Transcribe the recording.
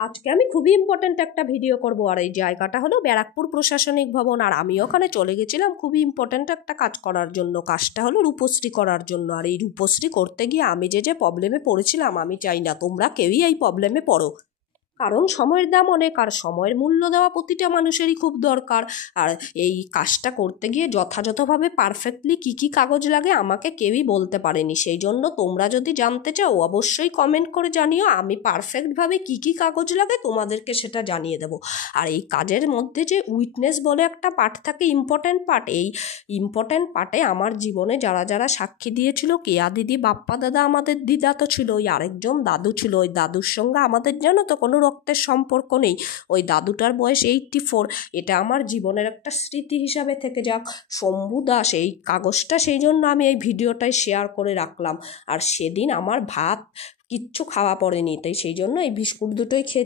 আজকে আমি খুবই ইম্পর্ট্যান্ট একটা ভিডিও করব, আর এই জায়গাটা হলো ব্যারাকপুর প্রশাসনিক ভবন। আর আমি ওখানে চলে গেছিলাম খুবই ইম্পর্ট্যান্ট একটা কাজ করার জন্য। কাজটা হলো রূপশ্রী করার জন্য। আর এই রূপশ্রী করতে গিয়ে আমি যে প্রবলেমে পড়েছিলাম, আমি চাই না তোমরা কেউই এই প্রবলেমে পড়ো। কারণ সময়ের দাম অনেক, আর সময়ের মূল্য দেওয়া প্রতিটা মানুষেরই খুব দরকার। আর এই কাজটা করতে গিয়ে যথাযথভাবে পারফেক্টলি কী কী কাগজ লাগে আমাকে কেউই বলতে পারেনি। সেই জন্য তোমরা যদি জানতে চাও অবশ্যই কমেন্ট করে জানিও, আমি পারফেক্টভাবে কী কী কাগজ লাগে তোমাদেরকে সেটা জানিয়ে দেবো। আর এই কাজের মধ্যে যে উইটনেস বলে একটা পার্ট থাকে, ইম্পর্ট্যান্ট পার্ট, এই ইম্পর্ট্যান্ট পার্টে আমার জীবনে যারা যারা সাক্ষী দিয়েছিল, কেয়া দিদি, বাপ্পা দাদা, আমাদের দিদা তো ছিল, ওই আরেকজন দাদু ছিল। ওই দাদুর সঙ্গে আমাদের জানো তো কোনো রক্তের সম্পর্ক নেই। ওই দাদুটার বয়স 84। এটা আমার জীবনের একটা স্মৃতি হিসাবে থেকে যাক। শম্ভু দাস এই কাগজটা, সেই জন্য আমি এই ভিডিওটাই শেয়ার করে রাখলাম। আর সেদিন আমার ভাত কিচ্ছু খাওয়া পড়েনি, তাই সেই জন্য এই বিস্কুট দুটোই খেয়ে